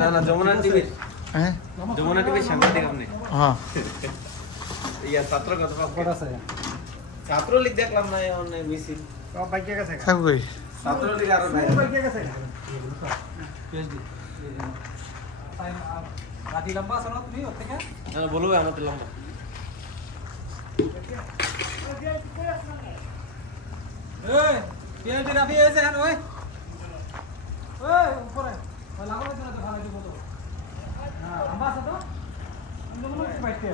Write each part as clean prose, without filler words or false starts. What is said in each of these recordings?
না না যমুনা টিভি হ্যাঁ যমুনা টিভি সাংবাদিক আপনি হ্যাঁ ইয়া ছাত্র কত পাসপোর্ট আছে ছাত্র লীগ দেখলাম না অনেক মিছিল সব বাইকে গেছে থাকো কই ছাত্র লীগ আর বাইকে গেছে পিএইচডি রাতি লম্বা আছে না তুমি ওর থেকে না বলবো আমাদের লম্বা এই পিএইচডি রাফি এসে হ্যাঁ ওই ওই উপরে ওই লাগাও না তো ভালো বলো হ্যাঁ লম্বা আছে তো আমি বলবো বাইকে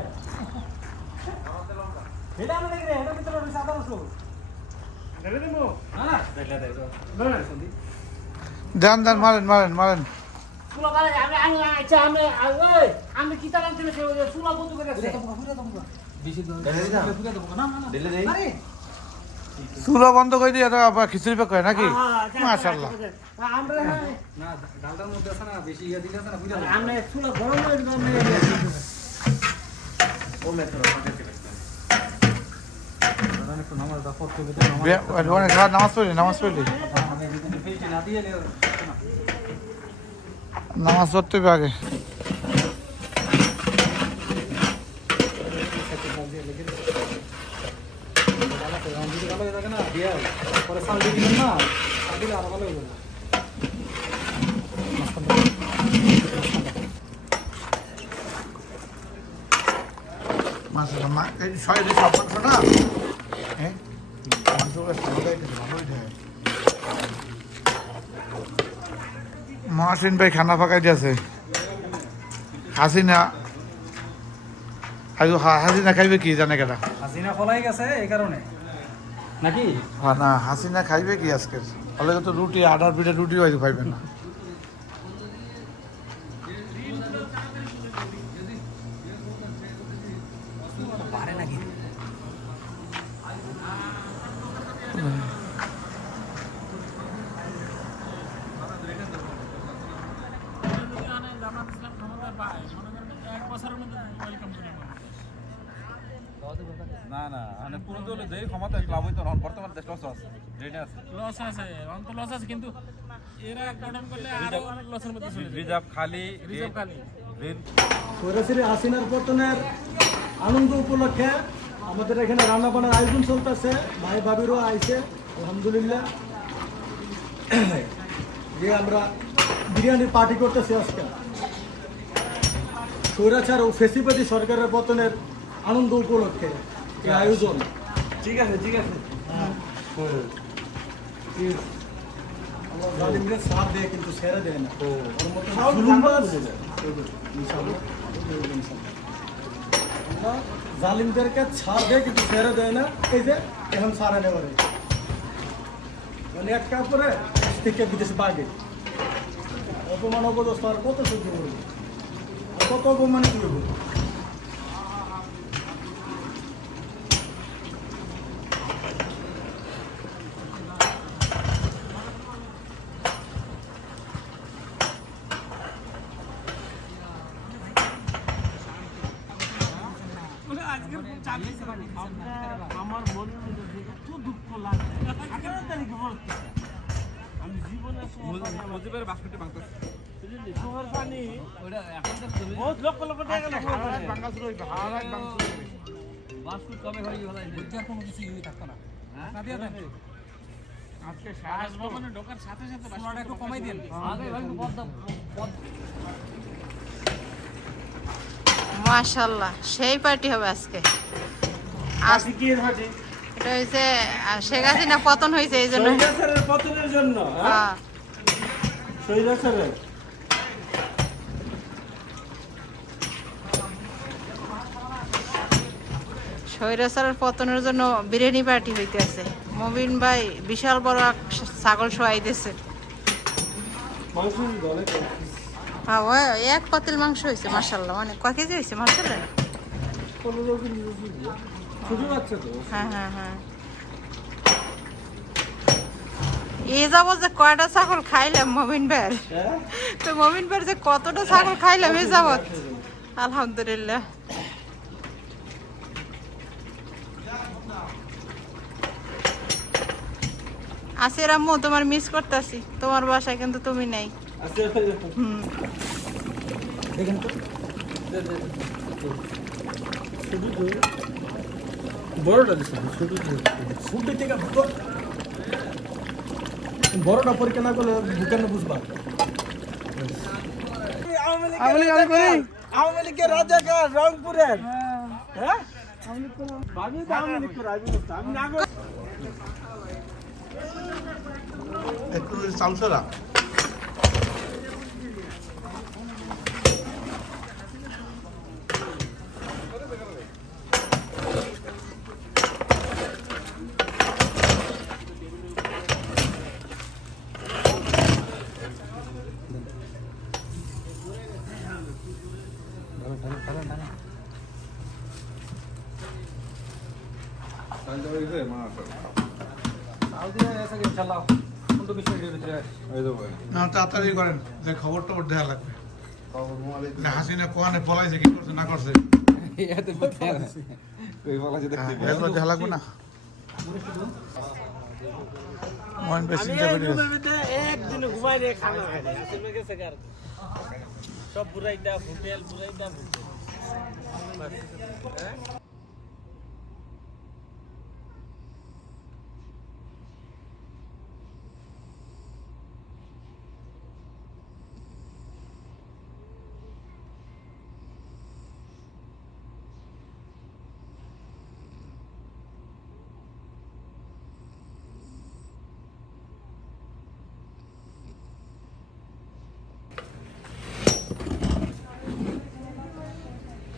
আমাদের লম্বা এটা আমি দেখি এটা ভিতরে রয়েছে আদা রসুন দেখলে দেবো হ্যাঁ দেখলে দেখো না সন্ধি দেন দেন মারেন মারেন মারেন সুলা কালে আমি আচ্ছা ওই আমি কি তারাম ছিল সুলা বন্ধ করে রাখছে বেশি দূর দেখে দিনা না না দিলে দেই আরে চুলা বন্ধ করে দিয়ে আবার খিচুড়ি পাক করে নাকি মাশাআল্লাহ আমরা না ডালটার মধ্যে আছে না বেশি ইয়া দিলে আছে না বুঝা আমরা সুলা গরম হয়ে গেল ও মেট্রো পাঠাতে রানে তো নামাজ দা পড়তে হবে অনেক রাত নামাজ পড়লি নামাজ পড়লি আমি যদি ফেইতে না দিয়ে নামাজ পড়তে হবে আগে পরে সাল দিয়ে দিবেন না আর দিলে আরো ভালো হবে মাশাআল্লাহ মা এই শরীরে সব মাংস না হ্যাঁ মাংসগুলো সামনে একটু ভালোই দেয় মহাসিন ভাই খানা পাকাই দিয়েছে হাসিনা আইও হাসিনা খাইবে কি জানে কেটা হাসিনা ফলাই গেছে এই কারণে নাকি হ্যাঁ না হাসিনা খাইবে কি আজকে ফলে তো রুটি আটার পিঠে রুটিও হয়তো খাইবে না পারে নাকি না না মানে পুরো দলে যেই ক্ষমতা ক্লাব হইতো না বর্তমানে দেশ লস আছে রেডি আছে লস আছে অন্ত লস আছে কিন্তু এরা গঠন করলে আরো অনেক লসের মধ্যে চলে যাবে রিজার্ভ খালি রিজার্ভ খালি সরাসরি হাসিনার পতনের আনন্দ উপলক্ষে আমাদের এখানে রান্না বান্নার আয়োজন চলতেছে ভাই ভাবিরও আইছে আলহামদুলিল্লাহ যে আমরা বিরিয়ানির পার্টি করতেছি আজকে স্বৈরাচার ও ফেসিবাদী সরকারের পতনের আনন্দ উপলক্ষে এই আয়োজন ঠিক আছে আমরা জালিমদের সাথ দেয় কিন্তু ছেড়ে দেয় না ওর মতো জুলুমবাজ আমরা জালিমদেরকে ছাড় দেয় কিন্তু ছেড়ে দেয় না এই যে এখন ছাড়া নেওয়ারে মানে এক কাপড়ে থেকে বিদেশে বাগে অপমান অপদস্থ আর কত সহ্য করবো আর কত অপমান করবো আমার মনের মধ্যে এত দুঃখ লাগে 11 তারিখে বলতে আমি জীবনে মুজিবের বাস্কেটে ভাঙতেছে শহর পানি ওটা এখন তো বহুত লক্ষ লক্ষ টাকা লাগে ভাঙা শুরু হইবে হারাত ভাঙা শুরু হইবে বাস্কেট কমে হয়ে গেল বুঝার কোনো কিছু ইউনি থাকতো না না দিয়া দেন আজকে সারাস ভবনে ঢোকার সাথে সাথে সোনাটা একটু কমাই দেন আগে ভাই পদ মাশাআল্লাহ সেই পার্টি হবে আজকে আজ কি হাটে এটা হইছে শেখ হাসিনা পতন হয়েছে এই জন্য সৈরাচারের পতনের জন্য হ্যাঁ সৈরাচারের স্বৈরাচারের পতনের জন্য বিরিয়ানি পার্টি হইতে আছে মবিন ভাই বিশাল বড় এক ছাগল শোয়াইতেছে মাংস দলে হ্যাঁ ওই এক পাতিল মাংস হয়েছে মাশাআল্লাহ মানে কয় কেজি হয়েছে মাশাআল্লাহ 15 কেজি ছোট বাচ্চা তো হ্যাঁ হ্যাঁ হ্যাঁ এই যাবো যে কয়টা ছাগল খাইলাম মবিন ভাইয়ের তো মবিন ভাইয়ের যে কতটা ছাগল খাইলাম এই যাবত আলহামদুলিল্লাহ আসির আম্মু তোমার মিস করতেছি তোমার বাসায় কিন্তু তুমি নাই দেখেন তো বড়টা দিছে ছোট ফুটে থেকে বড়টা পরীক্ষা না করলে বুকেন বুঝবা আওয়ামী লীগের রাজাকার রংপুরের হ্যাঁ একটু সামসারা ইনশাল্লাহ 15-20 মিনিটের ভিতরে না তাড়াতাড়ি করেন যে খবর টবর দেওয়া লাগবে যে হাসিনা কোয়ানে পলাইছে কি করছে না করছে এগুলো দেওয়া লাগবে না মন বেশি চিন্তা করি একদিন ঘুমাই রে খানা খাই না আসলে গেছে কার সব বুড়াইটা হোটেল বুড়াইটা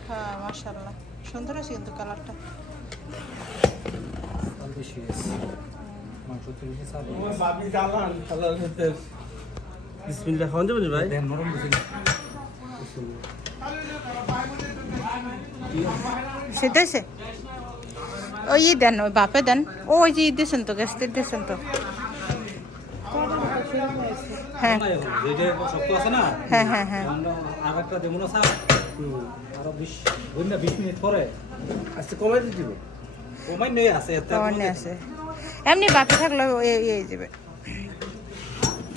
হ্যাঁ মাশাআল্লাহ সুন্দর আছে কিন্তু কালারটা বেশি মাংস তো বেশি সাদা বাবি জালান আল্লাহর হাতে বিসমিল্লাহ খাওয়ান যাবেন ভাই দেন নরম বেশি সেটাইছে ওই দেন ওই বাপে দেন ওই যে দিয়েছেন তো গ্যাস দিয়েছেন তো হ্যাঁ যেটা শক্ত আছে না হ্যাঁ হ্যাঁ হ্যাঁ আমরা আরেকটা দেবো না স্যার আরো 20 মিনিট পরে আজকে কমাই দিব কমাই নেই আছে এত মনে আছে এমনি বাপে থাকলে এই যাবে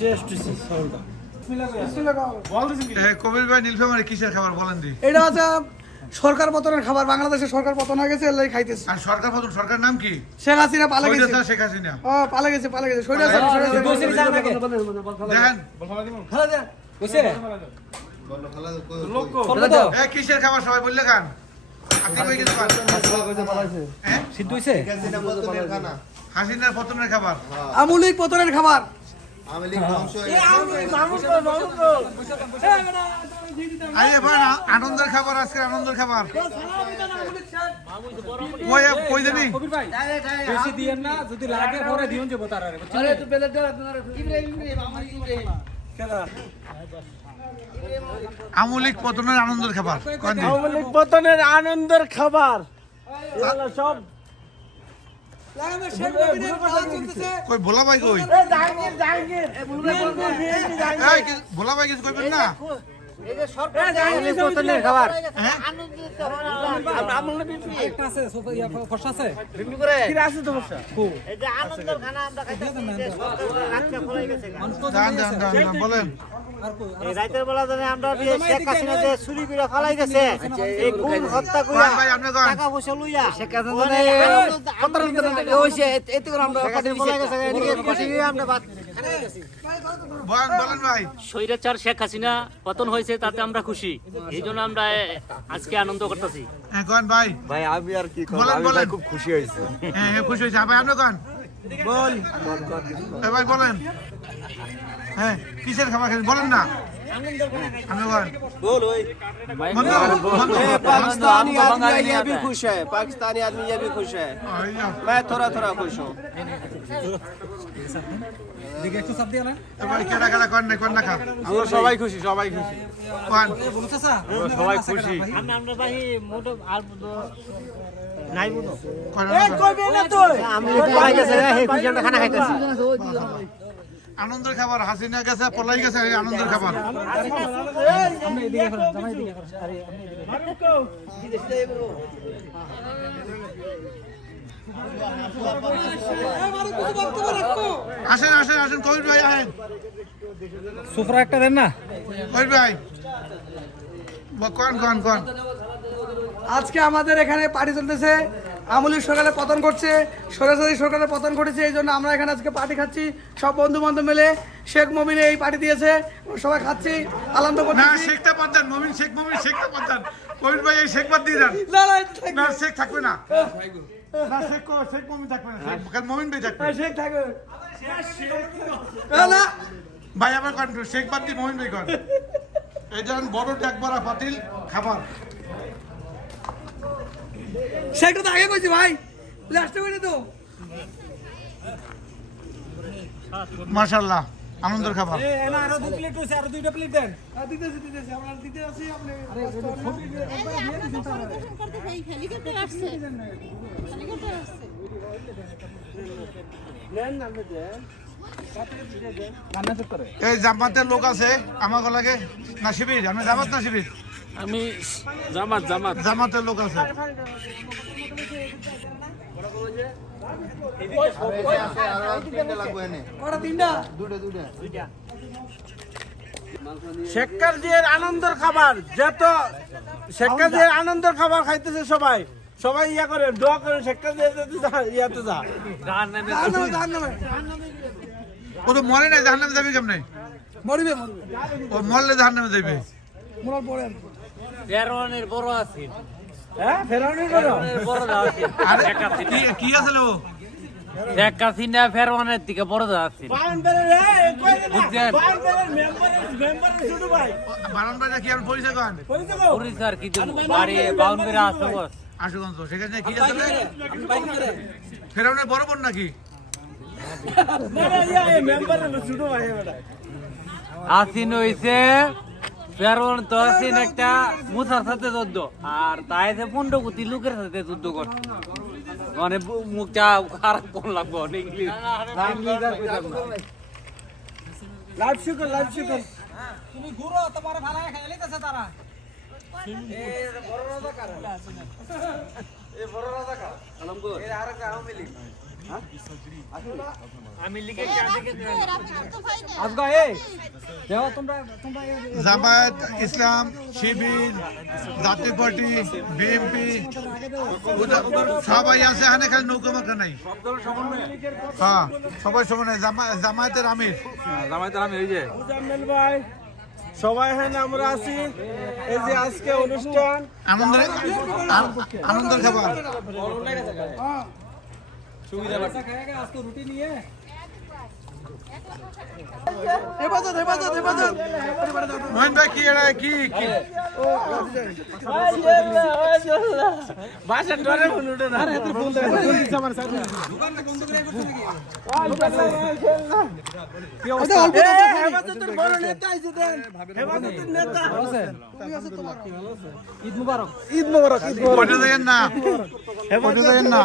টেস্ট দিছি সলটা কবির ভাই নীলফামারী কিসের খাবার বলেন দি এটা হচ্ছে সরকার পতনের খাবার বাংলাদেশের সরকার পতন হয়ে গেছে এর লাগি খাইতেছে আর সরকার প্রথম সরকার নাম কি শেখ হাসিনা পালা গেছে সৈয়দ শেখ হাসিনা ও পালা গেছে সৈরা দেখেন কইছে কিসের খাবার সবাই বললে খান আপনি কই কিছু খান হ্যাঁ সিদ্ধ হইছে হাসিনার পতনের খাবার আমুলিক পতনের খাবার আরে ভাই আনন্দের খাবার আজকে আনন্দের খাবার কই জানি কবির ভাই বেশি দিয়েন না যদি লাগে পরে দিউন যাবো তার আরে বুঝছেন আমুলিক পতনের আনন্দের খাবার কোন দিন? আওয়ামী লীগ পতনের আনন্দের খাবার এগুলো সব কই ভোলা ভাই কই জাহাঙ্গীর এই ভোলা ভাই কিছু কইবেন না পতনের খাবার একটা আছে ইয়া ফসা আছে জান বলেন এই রাতের বেলা জানে আমরা যে শেখ হাসিনা যে চুরি করে ফালাই গেছে এই খুন হত্যা কইরা ভাই আপনি কোন টাকা পয়সা লইয়া শেখ হাসিনা হইছে এতে করে আমরা ফালাই গেছে এদিকে খুশি হয়ে আমরা বাদ বলেন ভাই স্বৈরাচার শেখ হাসিনা পতন হয়েছে তাতে আমরা খুশি এই জন্য আমরা আজকে আনন্দ করতেছি হ্যাঁ কোন ভাই ভাই আমি আর কি করব বলেন, আমি বলেন। ভাই খুব খুশি হয়েছি হ্যাঁ খুশি হয়েছে ভাই আপনি কোন বল ভাই বলেন হ্যাঁ কিসের খাবার খাবেন বলেন না আপনি কোন बोल ओए पाकिस्तानी आदमी ये भी खुश है पाकिस्तानी आदमी ये भी खुश है मैं थोड़ा थोड़ा खुश हूँ দিকে একটু চাপ দিও না ভাই কেডা কেডা কোন না খান আমরা সবাই খুশি সবাই খুশি কোন বলু চাচা সবাই খুশি আমরা ভাই মোটো আর নাই বুনো কোন আমি ফালাই গেছে এই খুশি আমরা খানা খাইতেছি আনন্দের খাবার হাসিনা গেছে পলাই গেছে এই আনন্দের খাবার আপনি এদিকে করেন জামাই এদিকে করেন আরে আপনি এদিকে আসেন আসেন আসেন কবির ভাই আসেন সুফরা একটা দেন না কবির ভাই কন আজকে আমাদের এখানে পার্টি চলতেছে, আমলি সরকারের পতন করছে, সরাসরি সরকারের পতন ঘটেছে, এই জন্য আমরা এখানে আজকে পার্টি খাচ্ছি সব বন্ধু বান্ধব মিলে। শেখ মমিন এই পার্টি দিয়েছে, সবাই খাচ্ছি, আনন্দ না করছি। শেখটা বাদ দেন মমিন শেখটা বাদ দেন কবির ভাই এই শেখ বাদ দিয়ে দেন না শেখ থাকবে না না শেখ মমিন থাকবে না মমিন ভাই থাকবে শেখ থাকবে না, ভাই আবার কন শেখ বাদ দিয়ে মমিন ভাই কন এই যেমন বড় ট্যাকবারা পাতিল খাবার শেখটা তো আগে কইছি ভাই, লাস্টে কইনি তো। মাশাআল্লাহ আনন্দের খাবার না আরো 2 প্লেট হইছে আরো 2টা প্লেট দেন দিতেছি আমরা দিতে আছি আপনি। হেলিকপ্টার আসছে হেলিকপ্টার আসছে এই জামাতের লোক আছে আমাকে লাগে না শিবির আমি জামাত না শিবির আমি জামাত জামাতের লোক আছে কটা তিনটা শেখকার জিয়ার আনন্দের খাবার যত শেখকার জিয়ার আনন্দের খাবার খাইতেছে সবাই সবাই ইয়া করে দোয়া করে শেখকার জিয়ার ইয়াতে যা ও তো মরে নাই জাহান্নামে যাবে কেমনে মরবে ও মরলে জাহান্নামে যাবে মরার পরে ফেরওয়ানের বড় আছে হ্যাঁ ফেরাউনের বড় বড় আছে আরে কি আছে ও শেখ হাসিনা ফেরওয়ানের থেকে বড় আছে বাউন্ডারের মেম্বারের ছোট ভাই বারান্দাটা কি আর পরিচয় করেন পরিষ্কার কি বাড়ি বাউন্ডারি আছে বস আশুগঞ্জ সেখানে কি আছে ফেরাউনের বড় বোন নাকি মেম্বারের ছোট ভাই এটা আসিন হইছে ফেরওয়ান তো আসিন একটা মুসার সাথে যুদ্ধ আর তাই যে 15 কোটি লোকের সাথে যুদ্ধ করছে মানে মুখটা খারাপ কোন লাগবে ইংলিশ লাইভ শুকর তুমি ঘুরো তোমার ভাড়ায় খেলিতেছে তারা আমি লিখে কে আজগা এই দেখো তোমরা জামায়াত ইসলাম শিবির জাতীয় পার্টি বিএনপি সবাই আছে এখানে খালি নৌকা মার্কা নাই হ্যাঁ সবাই সমান জামায়াতের আমির মুজাম্মেল ভাই সবাই এখানে আমরা আছি এই যে আজকে অনুষ্ঠান আনন্দের খাবার আজকে রুটি নিয়ে হেফাজত মোহন ভাই কি এটা কি বাসার ডরে ফোন উঠে না হেফাজতের বড় নেতা আইছে দেন হেফাজতের নেতা ঈদ মুবারক পয়সা দেন না পয়সা দেন না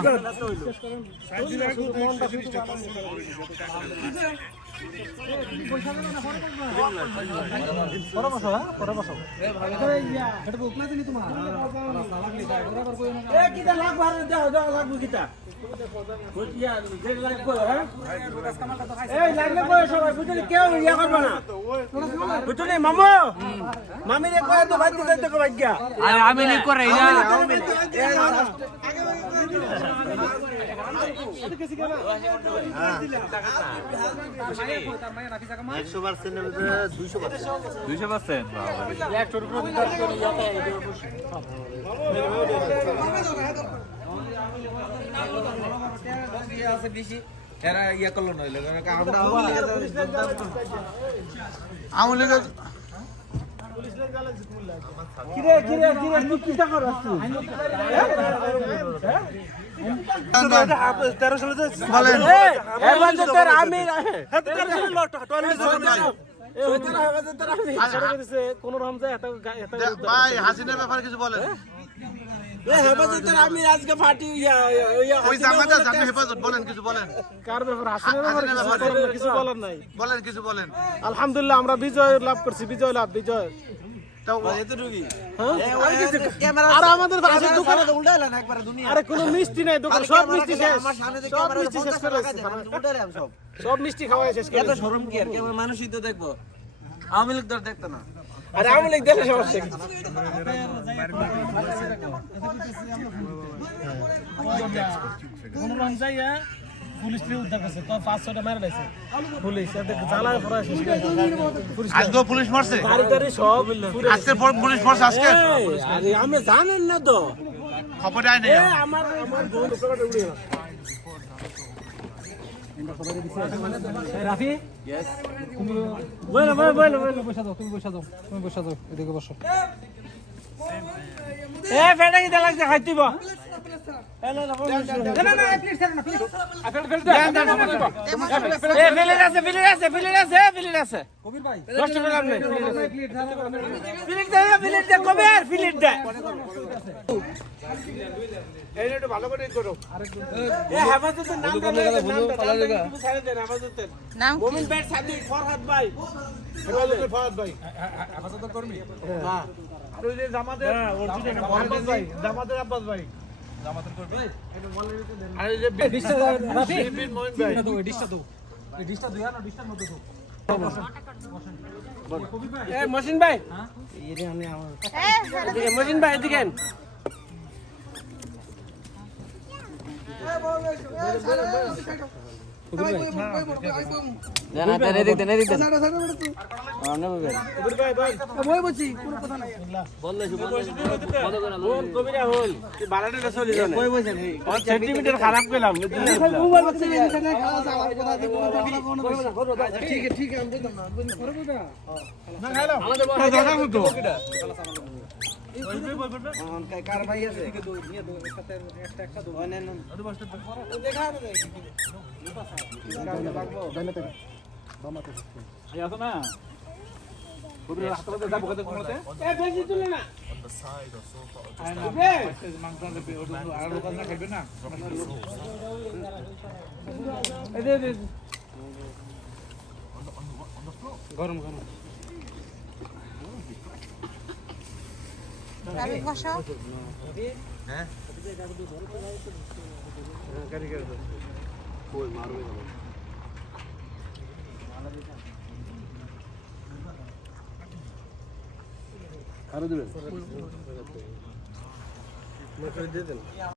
কিটা লাগবে আর দাও লাগবে কিটা এই লাগলে কয় সবাই বুঝলি কেউ ইয়া করবে না বুঝলি মামু মামিরে কয় তো ভাই দিতে কো ভাগ্যা আরে আমি লিখ করে না আওয়ামী লীগের কিরে তুই কি টাকা রাখছিস বলেন হেফাজতের আমির কোন রকম ভাই হাসিনের ব্যাপারে কিছু বলেন হেফাজতের আমির আজকে ফাটি ওই জামাতে আছে আপনি হেফাজত বলেন কিছু বলেন কার ব্যাপারে হাসিনের ব্যাপারে কিছু বলার নাই বলেন কিছু বলেন আলহামদুলিল্লাহ আমরা বিজয় লাভ করছি বিজয় তো আর আমাদের পাশের দোকানে আরে কোনো মিষ্টি নাই দোকান সব মিষ্টি শেষ সব মিষ্টি শেষ করে দিয়েছে। সব মিষ্টি খাওয়া শেষ করে দিয়েছে। শরম কি আর কেমন মানুষই তো দেখবো আওয়ামী লীগ দল দেখতো না আরে আওয়ামী লীগ দেশে সমস্যা কি? কোন যাইয়া পুলিশ উদ্ধার করছে তো 5-6টা মেরে দিয়েছে পুলিশ এদের জ্বালায় পড়া শেষ করে দিয়েছে। আজকেও পুলিশ মারছে গাড়ি টাড়ি সব আজকের পর পুলিশ মারছে আজকে এই, আরে আমি জানেন না তো খবর আয় নাই এ আমার বোন উপরে উড়ে গেল। রাফি বলো বলো বলো বলো বসে যাও তুমি বসে যাও তুমি বসে যাও এদিকে বসো এ ফেটা কি লাগছে খাইতিব কবির ভাই ভালো করে করো হেফাজতের নাম নাম কি? মোমিন ভাই সাথে ফরহাদ ভাই হেফাজতের ফরহাদ ভাই হেফাজত কর্মী হ্যাঁ আর ওই যে জামাতের আব্বাস ভাই জামাতের আব্বাস ভাই জামাতের কর্মী আর এই যে ডিশটা দাও রাফি বিপিন মোমিন ভাই ডিশটা দাও ডিশটা দাও এই ডিশটা দুই আর ডিশটার মধ্যে দাও এ মহসিন ভাই এদিকে মহসিন ভাই এদিকে আন। কবিরা হল বারাটা চলে যান সেন্টিমিটার খারাপ পেলাম বেশি তুলে না রাফি বসো আরো দিবেন